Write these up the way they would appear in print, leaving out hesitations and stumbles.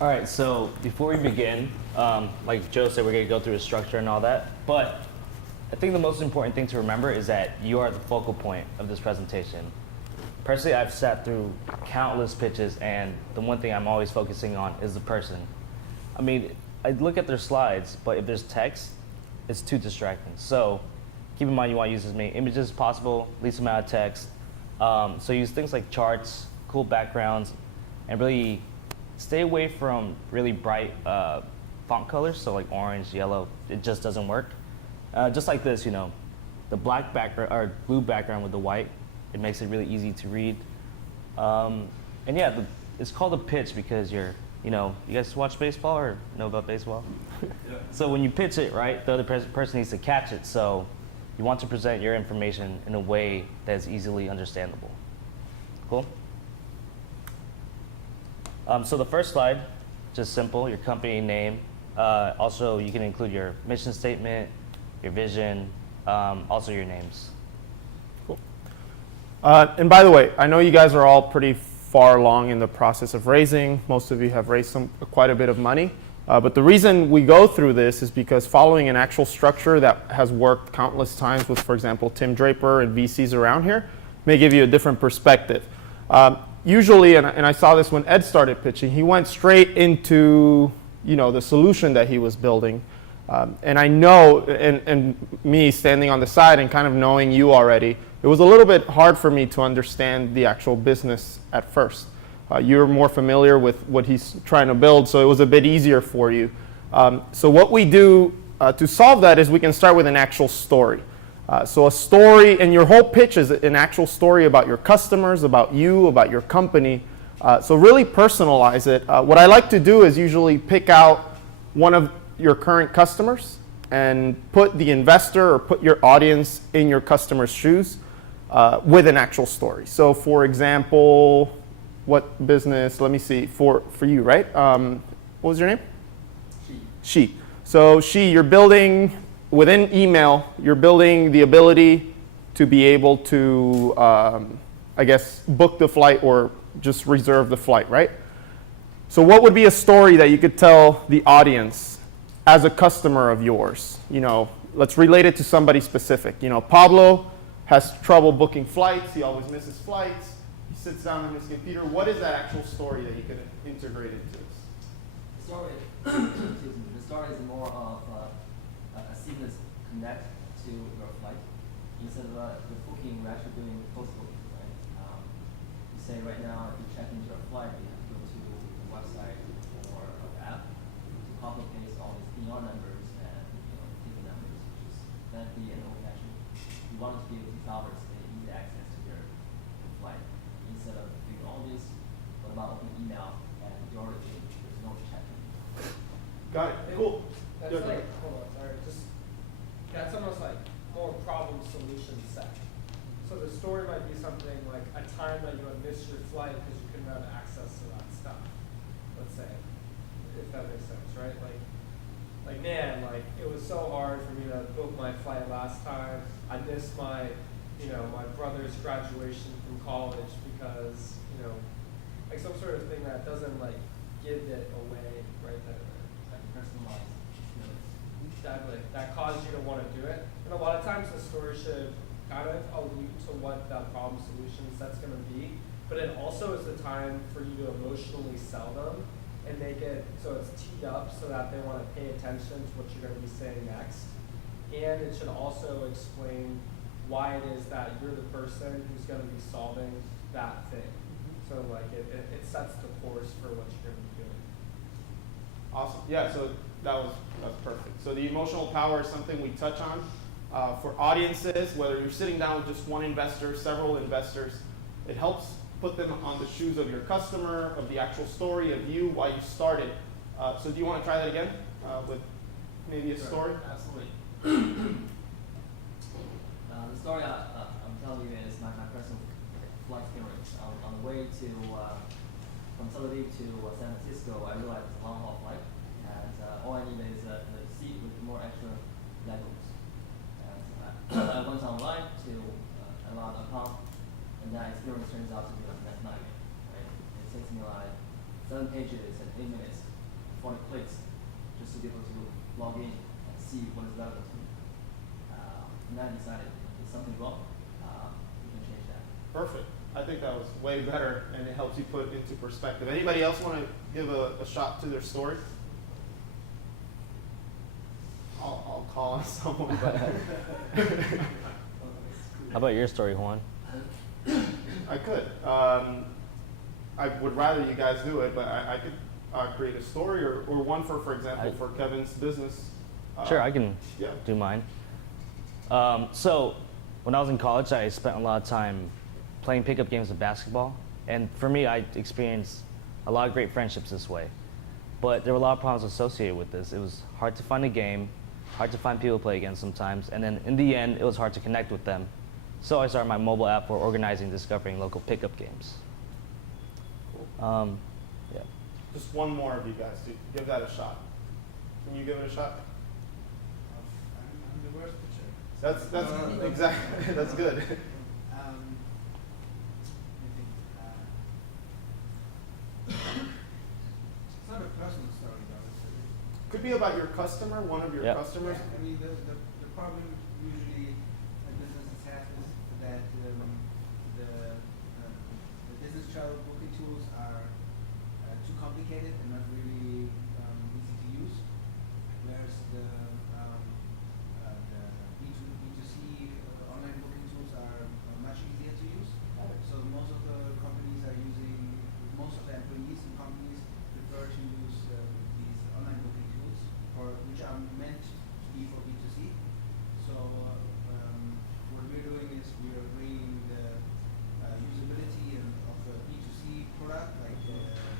All right, so before we begin, like Joe said, we're going to go through the structure and all that, but I think the most important thing to remember is that you are the focal point of this presentation. Personally, I've sat through countless pitches, and the one thing I'm always focusing on is the person. I mean, I look at their slides, but if there's text, it's too distracting. So keep in mind you want to use as many images as possible, least amount of text. So use things like charts, cool backgrounds, and really stay away from really bright font colors, so like orange, yellow. It just doesn't work. Just like this, you know, the black background or blue background with the white, it makes it really easy to read. And yeah, it's called a pitch because you guys watch baseball or know about baseball? Yeah. So when you pitch it, right, the other person needs to catch it. So you want to present your information in a way that is easily understandable. Cool? So the first slide, just simple, your company name. Also, you can include your mission statement, your vision, also your names. Cool. And by the way, I know you guys are all pretty far along in the process of raising. Most of you have raised quite a bit of money. But the reason we go through this is because following an actual structure that has worked countless times with, for example, Tim Draper and VCs around here may give you a different perspective. Usually, and I saw this when Ed started pitching, he went straight into the solution that he was building. And I know, and me standing on the side and kind of knowing you already, it was a little bit hard for me to understand the actual business at first. You're more familiar with what he's trying to build, so it was a bit easier for you. So what we do to solve that is we can start with an actual story. So a story, and your whole pitch is an actual story about your customers, about you, about your company. So really personalize it. What I like to do is usually pick out one of your current customers and put the investor or put your audience in your customer's shoes with an actual story. So for example, what business, let me see, for you, right? What was your name? She. So you're building, within email, you're building the ability to be able to, book the flight or just reserve the flight, right? So what would be a story that you could tell the audience as a customer of yours? Let's relate it to somebody specific. Pablo has trouble booking flights. He always misses flights. He sits down on his computer. What is that actual story that you could integrate into this? The story is more of a seamless connect to your flight. Instead of the booking, we're actually doing post-booking, right? You say right now, if you check into your flight, you have to go to the website or the app to copy and paste all these PR numbers and ticket numbers, which is lengthy and old-fashioned. You want it to be able to travel easy access to your flight. Instead of doing all this, what about open email and you already there's no check-in? Got it. Cool. That's like, hold on, sorry. That's almost like more problem solution set. So the story might be something like a time that you had missed your flight because you couldn't have access to that stuff. Let's say, if that makes sense, right? Like man, it was so hard for me to book my flight last time. I missed my brother's graduation from college because like some sort of thing that doesn't give it away right there. Like personalized experience. Exactly. That caused you to want to do it. And a lot of times the story should kind of allude to what that problem solution set's going to be, but it also is the time for you to emotionally sell them and make it so it's teed up so that they want to pay attention to what you're going to be saying next. And it should also explain why it is that you're the person who's going to be solving that thing. So it sets the course for what you're going to be doing. Awesome. Yeah, so that's perfect. So the emotional power is something we touch on for audiences, whether you're sitting down with just one investor, several investors. It helps put them on the shoes of your customer, of the actual story, of you, why you started. So do you want to try that again with maybe a story? Absolutely. The story I'm telling you is my personal flight experience. On the way from Tel Aviv to San Francisco, I realized it's a long haul flight, and all I need is a seat with more extra legroom. And I went online to allowed.com, and that experience turns out to be a nightmare. Right? It takes me like 7 pages and 8 minutes, 40 clicks, just to be able to log in and see what is relevant to me. And then I decided if something wrong, we can change that. Perfect. I think that was way better, and it helps you put into perspective. Anybody else want to give a shot to their story? I'll call on someone. But How about your story, Juan? I could. I would rather you guys do it, but I could create a story or one for example, for Kevin's business. Sure, I can Yeah. do mine. So when I was in college, I spent a lot of time playing pickup games of basketball. And for me, I experienced a lot of great friendships this way. But there were a lot of problems associated with this. It was hard to find a game, hard to find people to play against sometimes. And then in the end, it was hard to connect with them. So I started my mobile app for organizing and discovering local pickup games. Yeah. Just one more of you guys to give that a shot. Can you give it a shot? I'm the worst pitcher. That's exactly that's good. Let me think. It's not a personal story, though. Could be about your customer, one of your Yep. customers. I mean, the problem usually a businesses have is that the business travel booking tools are too complicated and not really easy to use, whereas the B2C online booking tools are much easier to use. So most of the companies are using, most of the employees in companies prefer to use these online booking tools, which are meant to be for B2C. So what we're doing is we are bringing the usability of the B2C product, like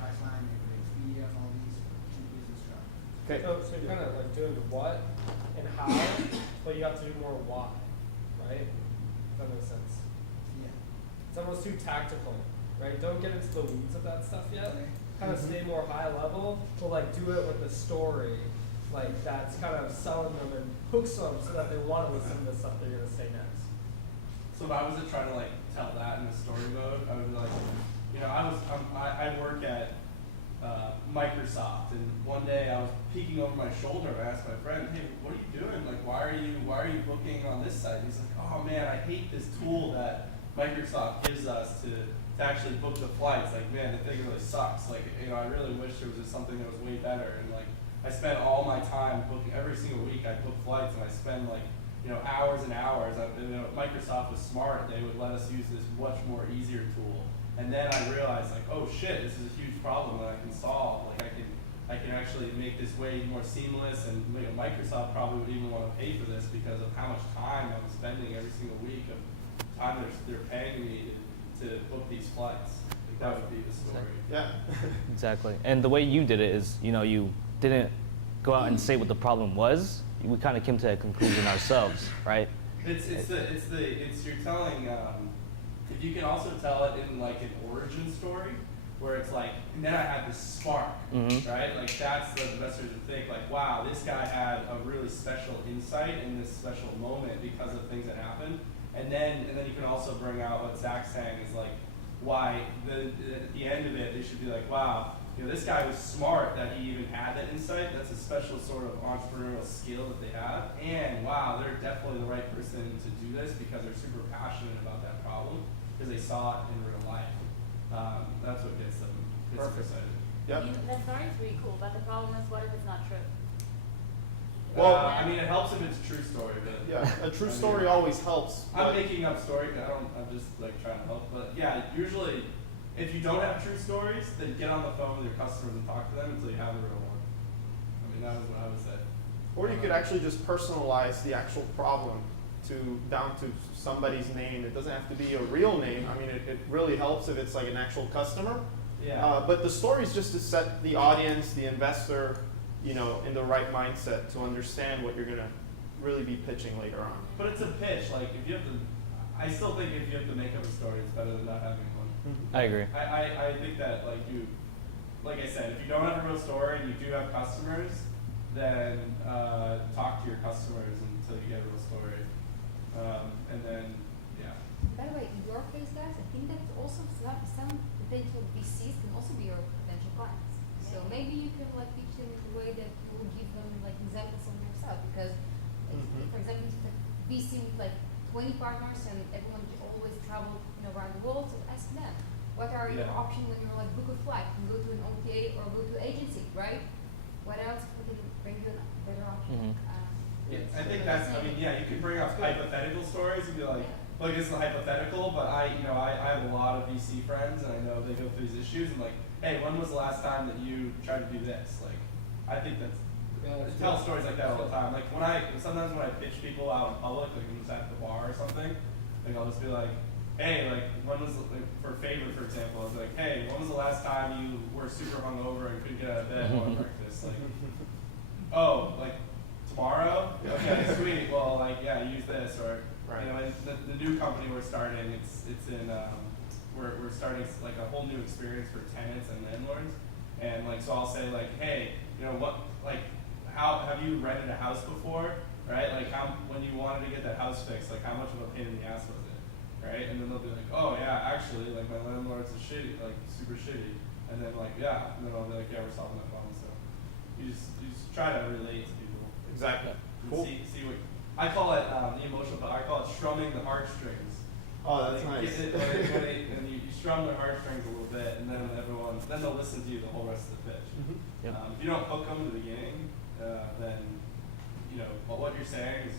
Priceline and Expedia and all these, to business travel. Okay. So you're kind of like doing the what and how, but you have to do more why, right? If that makes sense. Yeah. It's almost too tactical, right? Don't get into the weeds of that stuff yet. Okay. Kind of stay more high level, but like do it with a story, like that's kind of selling them and hooks them so that they want to listen to the stuff they're gonna say next. So if I was to try to like tell that in a story mode, I would be like, you know, I work at Microsoft, and one day I was peeking over my shoulder and I asked my friend, hey, what are you doing? Like, why are you booking on this site? And he's like, oh man, I hate this tool that Microsoft gives us to actually book the flights. Like, man, the thing really sucks. Like, you know, I really wish there was just something that was way better. And like, I spent all my time booking every single week. I book flights, and I spend like, you know, hours and hours. You know, Microsoft was smart. They would let us use this much more easier tool. And then I realized, like, oh shit, this is a huge problem that I can solve. Like, I can actually make this way more seamless, and you know, Microsoft probably would even want to pay for this because of how much time I'm spending every single week of time they're paying me to book these flights. Like, that would be the story. Yeah. Exactly. And the way you did it is, you know, you didn't go out and say what the problem was. We kind of came to a conclusion ourselves, right? You're telling. If you can also tell it in like an origin story, where it's like, and then I had this spark, right? Like that's the best way to think. Like, wow, this guy had a really special insight in this special moment because of things that happened. And then you can also bring out what Zach's saying is like, why at the end of it, they should be like, wow, you know, this guy was smart that he even had that insight. That's a special sort of entrepreneurial skill that they have. And wow, they're definitely the right person to do this because they're super passionate about that problem because they saw it in real life. That's what gets them excited. Yep. That story is really cool, but the problem is, what if it's not true? Well, I mean, it helps if it's a true story, but Yeah, a true story always helps. I'm making up stories. I'm just like trying to help. But yeah, usually, if you don't have true stories, then get on the phone with your customers and talk to them until you have a real one. I mean, that was what I would say. Or you could actually just personalize the actual problem down to somebody's name. It doesn't have to be a real name. I mean, it really helps if it's like an actual customer. Yeah. But the story is just to set the audience, the investor, you know, in the right mindset to understand what you're going to really be pitching later on. But it's a pitch. Like if you have to, I still think if you have to make up a story, it's better than not having one. I agree. I think that like I said, if you don't have a real story and you do have customers, then talk to your customers until you get a real story. And then, yeah. By the way, in your case, guys, I think that also some potential VCs can also be your potential clients. partners and everyone always travel, around the world. So ask them, what are your Yeah. options when you're like book a flight and go to an OTA or go to agency, right? What else can bring you a better option? Yeah, I think that's, I mean, yeah, you can bring up hypothetical stories and be like, look, this is hypothetical, but I have a lot of VC friends and I know they go through these issues and like, hey, when was the last time that you tried to do this? Like, I think that's, I tell stories like that all the time. Like sometimes when I pitch people out in public, like I'm just at the bar or something, like I'll just be like, hey, like when was, like, for favor, for example, I was like, hey, when was the last time you were super hungover and couldn't get out of bed while breakfast? Like, oh, like, tomorrow? Okay, sweet. Well, like, yeah, use this or and the new company we're starting. It's in we're starting like a whole new experience for tenants and landlords. And like, so I'll say like, hey, what, like, how have you rented a house before? Right? Like, when you wanted to get that house fixed, like, how much of a pain in the ass was it? Right? And then they'll be like, oh yeah, actually, like my landlord's a shitty, like super shitty. And then like, yeah, and then I'll be like, yeah, we're solving that problem. So you just try to relate to people. Exactly. And Cool. See what I call it the emotional. I call it strumming the heartstrings. Oh, that's Like, nice. and you strum their heartstrings a little bit, and then they'll listen to you the whole rest of the pitch. Yep. If you don't hook them in the beginning, then what you're saying is